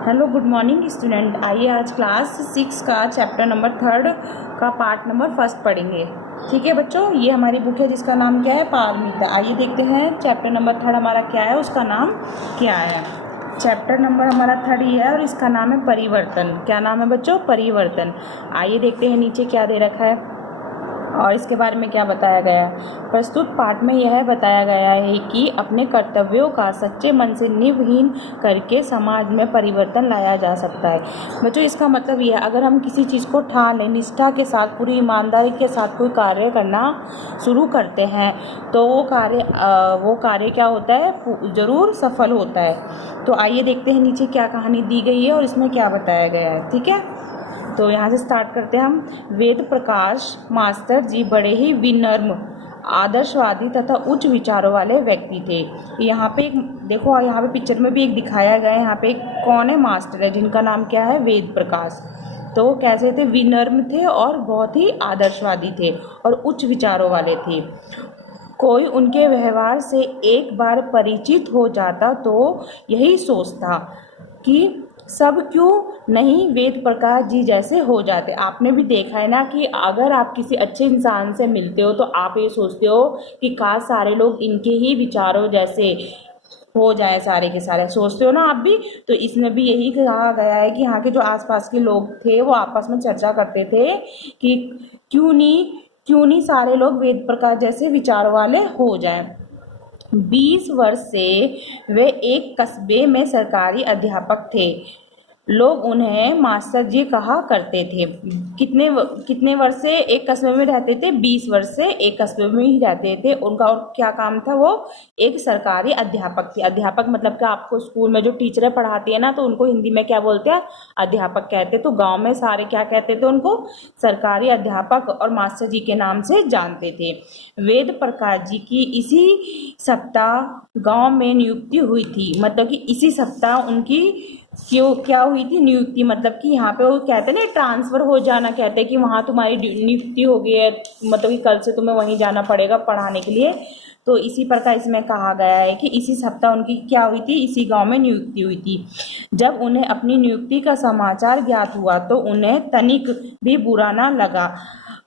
Hello good morning student. आइए आज class 6 का चैप्टर नंबर 3 का पार्ट नंबर 1 पढ़ेंगे। ठीक है बच्चों, ये हमारी बुक है जिसका नाम क्या है, पारमिता। आइए देखते हैं चैप्टर नंबर 3 हमारा क्या है, उसका नाम क्या है। चैप्टर नंबर हमारा 3 ही है और इसका नाम है परिवर्तन। क्या नाम है बच्चों? परिवर्तन। आइए देखते हैं नीचे क्या दे रखा है और इसके बारे में क्या बताया गया है। प्रस्तुत पाठ में यह बताया गया है कि अपने कर्तव्यों का सच्चे मन से निवहीन करके समाज में परिवर्तन लाया जा सकता है। बच्चों इसका मतलब यह है, अगर हम किसी चीज़ को ठान लें, निष्ठा के साथ, पूरी ईमानदारी के साथ कोई कार्य करना शुरू करते हैं तो वो कार्य क्या होता है, ज़रूर सफल होता है। तो आइए देखते हैं नीचे क्या कहानी दी गई है और इसमें क्या बताया गया है। ठीक है, तो यहाँ से स्टार्ट करते हैं हम। वेद प्रकाश मास्टर जी बड़े ही विनम्र, आदर्शवादी तथा उच्च विचारों वाले व्यक्ति थे। यहाँ पे एक देखो, यहाँ पे पिक्चर में भी एक दिखाया गया है। यहाँ पे एक कौन है, मास्टर है जिनका नाम क्या है, वेद प्रकाश। तो वो कैसे थे, विनम्र थे और बहुत ही आदर्शवादी थे और उच्च विचारों वाले थे। कोई उनके व्यवहार से एक बार परिचित हो जाता तो यही सोचता कि सब क्यों नहीं वेद प्रकाश जी जैसे हो जाते। आपने भी देखा है ना कि अगर आप किसी अच्छे इंसान से मिलते हो तो आप ये सोचते हो कि काश सारे लोग इनके ही विचारों जैसे हो जाए, सारे के सारे सोचते हो ना आप भी। तो इसमें भी यही कहा गया है कि यहाँ के जो आसपास के लोग थे वो आपस में चर्चा करते थे कि क्यों नहीं सारे लोग वेद प्रकाश जैसे विचारों वाले हो जाएं। 20 वर्ष से वे एक कस्बे में सरकारी अध्यापक थे। लोग उन्हें मास्टर जी कहा करते थे। कितने वर्ष से एक कस्बे में रहते थे? 20 वर्ष से एक कस्बे में ही रहते थे। उनका और क्या काम था? वो एक सरकारी अध्यापक थे। अध्यापक मतलब कि आपको स्कूल में जो टीचरें पढ़ाती है ना, तो उनको हिंदी में क्या बोलते हैं? अध्यापक कहते। तो गांव में सारे क्या कहते थे उनको? सरकारी अध्यापक और मास्टर जी के नाम से जानते थे। वेद प्रकाश जी की इसी सप्ताह गांव में नियुक्ति हुई थी। मतलब कि इसी सप्ताह उनकी क्यों क्या हुई थी, नियुक्ति। मतलब कि यहाँ पे वो कहते हैं ना, ट्रांसफर हो जाना, कहते हैं कि वहाँ तुम्हारी नियुक्ति हो गई है, मतलब कि कल से तुम्हें वहीं जाना पड़ेगा पढ़ाने के लिए। तो इसी प्रकार इसमें कहा गया है कि इसी सप्ताह उनकी क्या हुई थी, इसी गांव में नियुक्ति हुई थी। जब उन्हें अपनी नियुक्ति का समाचार ज्ञात हुआ तो उन्हें तनिक भी बुरा ना लगा।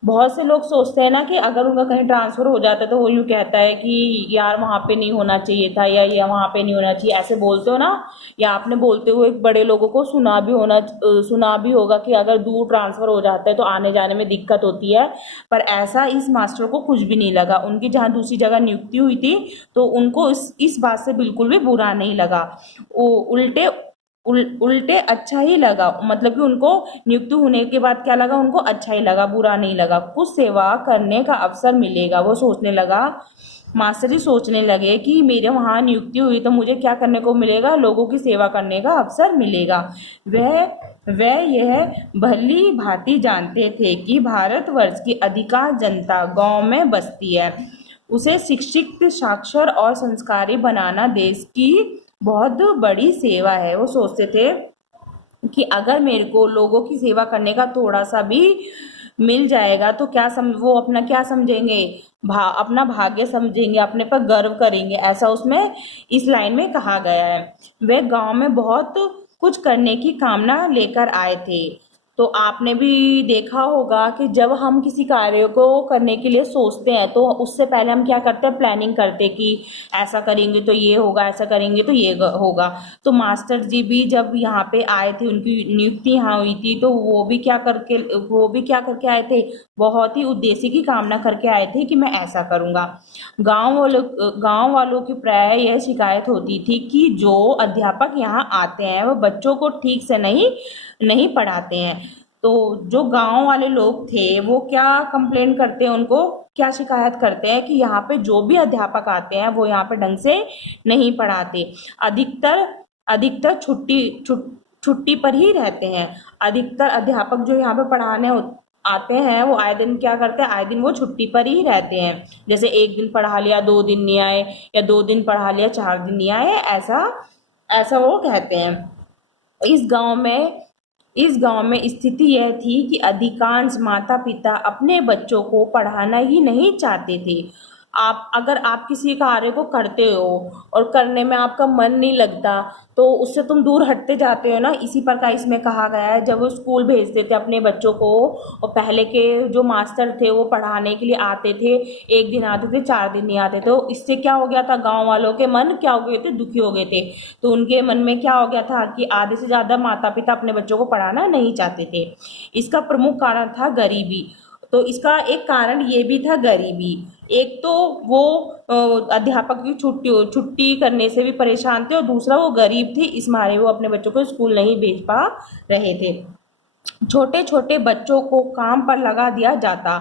बहुत से लोग सोचते हैं ना कि अगर उनका कहीं ट्रांसफर हो जाता है तो वो यूँ कहता है कि यार वहाँ पे नहीं होना चाहिए था, या ये वहाँ पे नहीं होना चाहिए, ऐसे बोलते हो ना। या आपने बोलते हुए बड़े लोगों को सुना भी होगा कि अगर दूर ट्रांसफर हो जाता है तो आने जाने में दिक्कत होती है। पर ऐसा इस मास्टर को कुछ भी नहीं लगा। उनकी जहाँ दूसरी जगह नियुक्ति हुई थी तो उनको इस बात से बिल्कुल भी बुरा नहीं लगा। उल्टे अच्छा ही लगा। मतलब कि उनको नियुक्ति होने के बाद क्या लगा, उनको अच्छा ही लगा, बुरा नहीं लगा। कुछ सेवा करने का अवसर मिलेगा, वो सोचने लगा। मास्टर जी सोचने लगे कि मेरे वहाँ नियुक्ति हुई तो मुझे क्या करने को मिलेगा, लोगों की सेवा करने का अवसर मिलेगा। वह यह भली भांति जानते थे कि भारतवर्ष की अधिकांश जनता गांव में बसती है। उसे शिक्षित, साक्षर और संस्कारी बनाना देश की बहुत बड़ी सेवा है। वो सोचते थे कि अगर मेरे को लोगों की सेवा करने का थोड़ा सा भी मिल जाएगा तो वो अपना क्या समझेंगे, अपना भाग्य समझेंगे, अपने पर गर्व करेंगे। ऐसा उसमें इस लाइन में कहा गया है। वे गांव में बहुत कुछ करने की कामना लेकर आए थे। तो आपने भी देखा होगा कि जब हम किसी कार्य को करने के लिए सोचते हैं तो उससे पहले हम क्या करते हैं, प्लानिंग करते हैं कि ऐसा करेंगे तो ये होगा, ऐसा करेंगे तो ये होगा। तो मास्टर जी भी जब यहाँ पे आए थे, उनकी नियुक्ति यहाँ हुई थी, तो वो भी क्या करके आए थे, बहुत ही उद्देश्य की कामना करके आए थे कि मैं ऐसा करूँगा। गांव वालों की प्राय यह शिकायत होती थी कि जो अध्यापक यहाँ आते हैं वो बच्चों को ठीक से नहीं पढ़ाते हैं। तो जो गांव वाले लोग थे वो क्या कंप्लेन करते हैं, उनको क्या शिकायत करते हैं कि यहाँ पे जो भी अध्यापक आते हैं वो यहाँ पे ढंग से नहीं पढ़ाते। अधिकतर अधिकतर छुट्टी पर ही रहते हैं। अधिकतर अध्यापक जो यहाँ पे पढ़ाने आते हैं वो आए दिन क्या करते हैं, आए दिन वो छुट्टी पर ही रहते हैं। जैसे एक दिन पढ़ा लिया, 2 दिन नहीं आए, या 2 दिन पढ़ा लिया, 4 दिन नहीं आए, ऐसा ऐसा वो कहते हैं। इस गांव में इस गांव में स्थिति यह थी कि अधिकांश माता पिता अपने बच्चों को पढ़ाना ही नहीं चाहते थे। आप अगर आप किसी कार्य को करते हो और करने में आपका मन नहीं लगता तो उससे तुम दूर हटते जाते हो ना। इसी प्रकार इसमें कहा गया है, जब वो स्कूल भेजते थे अपने बच्चों को और पहले के जो मास्टर थे वो पढ़ाने के लिए आते थे, एक दिन आते थे, 4 दिन नहीं आते थे, तो इससे क्या हो गया था, गांव वालों के मन क्या हो गए थे, दुखी हो गए थे। तो उनके मन में क्या हो गया था कि आधे से ज़्यादा माता पिता अपने बच्चों को पढ़ाना नहीं चाहते थे। इसका प्रमुख कारण था गरीबी। तो इसका एक कारण ये भी था गरीबी। एक तो वो अध्यापक की छुट्टी करने से भी परेशान थे और दूसरा वो गरीब थे, इस मारे वो अपने बच्चों को स्कूल नहीं भेज पा रहे थे। छोटे छोटे बच्चों को काम पर लगा दिया जाता।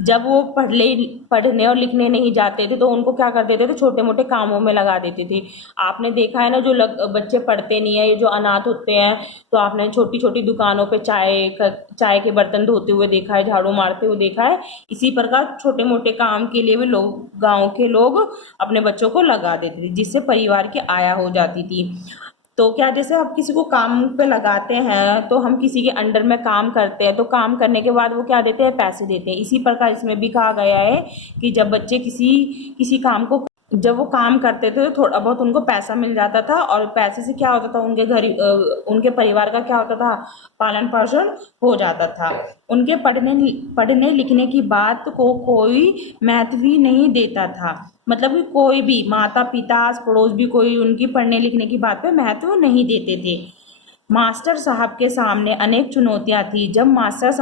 जब वो पढ़ने और लिखने नहीं जाते थे तो उनको क्या कर देते थे, छोटे मोटे कामों में लगा देते थे। आपने देखा है ना, जो बच्चे पढ़ते नहीं है, ये जो अनाथ होते हैं, तो आपने छोटी छोटी दुकानों पे चाय के बर्तन धोते हुए देखा है, झाड़ू मारते हुए देखा है। इसी प्रकार छोटे मोटे काम के लिए भी गाँव के लोग अपने बच्चों को लगा देते थे, जिससे परिवार की आय हो जाती थी। तो क्या, जैसे आप किसी को काम पे लगाते हैं तो हम किसी के अंडर में काम करते हैं, तो काम करने के बाद वो क्या देते हैं, पैसे देते हैं। इसी प्रकार इसमें भी कहा गया है कि जब बच्चे किसी काम को, जब वो काम करते थे तो थोड़ा बहुत उनको पैसा मिल जाता था और पैसे से क्या होता था, उनके परिवार का क्या होता था, पालन पोषण हो जाता था। उनके पढ़ने लिखने की बात को कोई महत्व ही नहीं देता था। मतलब कि कोई भी माता पिता आस पड़ोस भी कोई उनकी पढ़ने लिखने की बात पे महत्व नहीं देते थे। मास्टर साहब के सामने अनेक चुनौतियां थी। जब मास्टर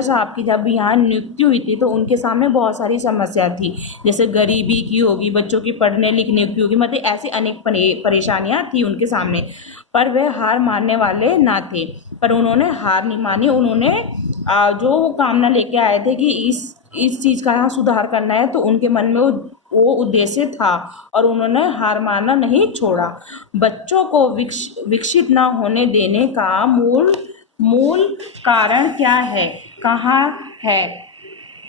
साहब की जब यहाँ नियुक्ति हुई थी तो उनके सामने बहुत सारी समस्या थी, जैसे गरीबी की होगी, बच्चों की पढ़ने लिखने की होगी, मतलब ऐसी अनेक परेशानियां थी उनके सामने। पर वे हार मानने वाले ना थे, पर उन्होंने हार नहीं मानी। उन्होंने जो कामना लेके आए थे कि इस चीज़ का यहाँ सुधार करना है, तो उनके मन में वो उद्देश्य था और उन्होंने हार मानना नहीं छोड़ा। बच्चों को विकसित न होने देने का मूल कारण क्या है, कहाँ है,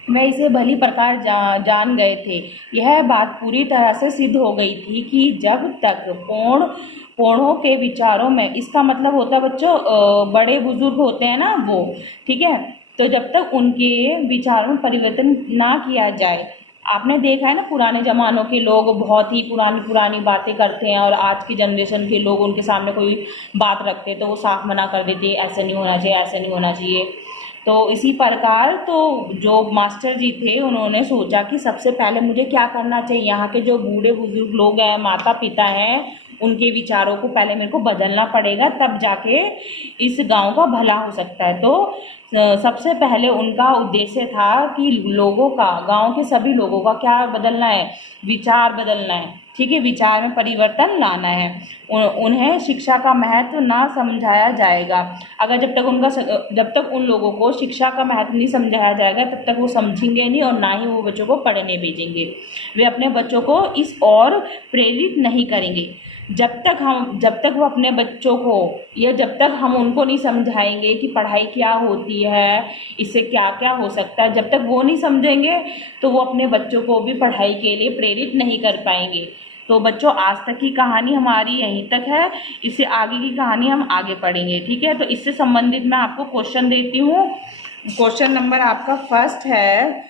वे इसे भली प्रकार जान गए थे। यह बात पूरी तरह से सिद्ध हो गई थी कि जब तक पोढ़ों के विचारों में, इसका मतलब होता है बच्चों, बड़े बुजुर्ग होते हैं ना वो, ठीक है, तो जब तक उनके विचारों में परिवर्तन ना किया जाए। आपने देखा है ना, पुराने ज़मानों के लोग बहुत ही पुरानी बातें करते हैं और आज की जनरेशन के लोग उनके सामने कोई बात रखते हैं तो वो साफ मना कर देते हैं, ऐसे नहीं होना चाहिए, ऐसे नहीं होना चाहिए। तो इसी प्रकार तो जो मास्टर जी थे उन्होंने सोचा कि सबसे पहले मुझे क्या करना चाहिए, यहाँ के जो बूढ़े बुजुर्ग लोग हैं, माता पिता हैं, उनके विचारों को पहले मेरे को बदलना पड़ेगा, तब जाके इस गांव का भला हो सकता है। तो सबसे पहले उनका उद्देश्य था कि लोगों का, गांव के सभी लोगों का क्या बदलना है, विचार बदलना है, ठीक है, विचार में परिवर्तन लाना है। उन्हें शिक्षा का महत्व ना समझाया जाएगा। अगर जब तक उन लोगों को शिक्षा का महत्व नहीं समझाया जाएगा तब तक वो समझेंगे नहीं और ना ही वो बच्चों को पढ़ने भेजेंगे। वे अपने बच्चों को इस ओर प्रेरित नहीं करेंगे। जब तक वो अपने बच्चों को, या जब तक हम उनको नहीं समझाएंगे कि पढ़ाई क्या होती है, इससे क्या क्या हो सकता है, जब तक वो नहीं समझेंगे तो वो अपने बच्चों को भी पढ़ाई के लिए प्रेरित नहीं कर पाएंगे। तो बच्चों, आज तक की कहानी हमारी यहीं तक है, इससे आगे की कहानी हम आगे पढ़ेंगे, ठीक है। तो इससे संबंधित मैं आपको क्वेश्चन देती हूँ। क्वेश्चन नंबर आपका फर्स्ट है,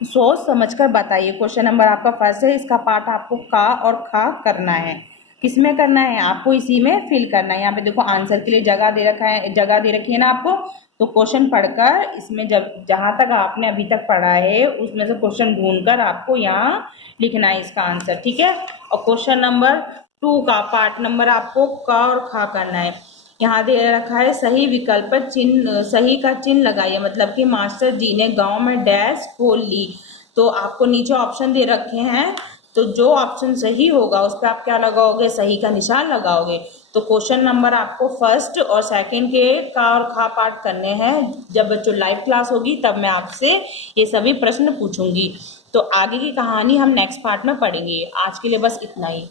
सोच समझकर बताइए। क्वेश्चन नंबर आपका फर्स्ट है, इसका पार्ट आपको का और खा करना है। किसमें करना है, आपको इसी में फिल करना है। यहाँ पे देखो आंसर के लिए जगह दे रखी है ना आपको। तो क्वेश्चन पढ़कर इसमें जहाँ तक आपने अभी तक पढ़ा है उसमें से क्वेश्चन ढूंढकर आपको यहाँ लिखना है इसका आंसर, ठीक है। और क्वेश्चन नंबर 2 का पार्ट नंबर आपको का और खा करना है। यहाँ दे रखा है सही विकल्प पर सही का चिन्ह लगाइए। मतलब कि मास्टर जी ने गांव में डैश खोल ली। तो आपको नीचे ऑप्शन दे रखे हैं, तो जो ऑप्शन सही होगा उस पर आप क्या लगाओगे, सही का निशान लगाओगे। तो क्वेश्चन नंबर आपको फर्स्ट और सेकंड के का और खा पार्ट करने हैं। जब बच्चों लाइव क्लास होगी तब मैं आपसे ये सभी प्रश्न पूछूंगी। तो आगे की कहानी हम नेक्स्ट पार्ट में पढ़ेंगे। आज के लिए बस इतना ही।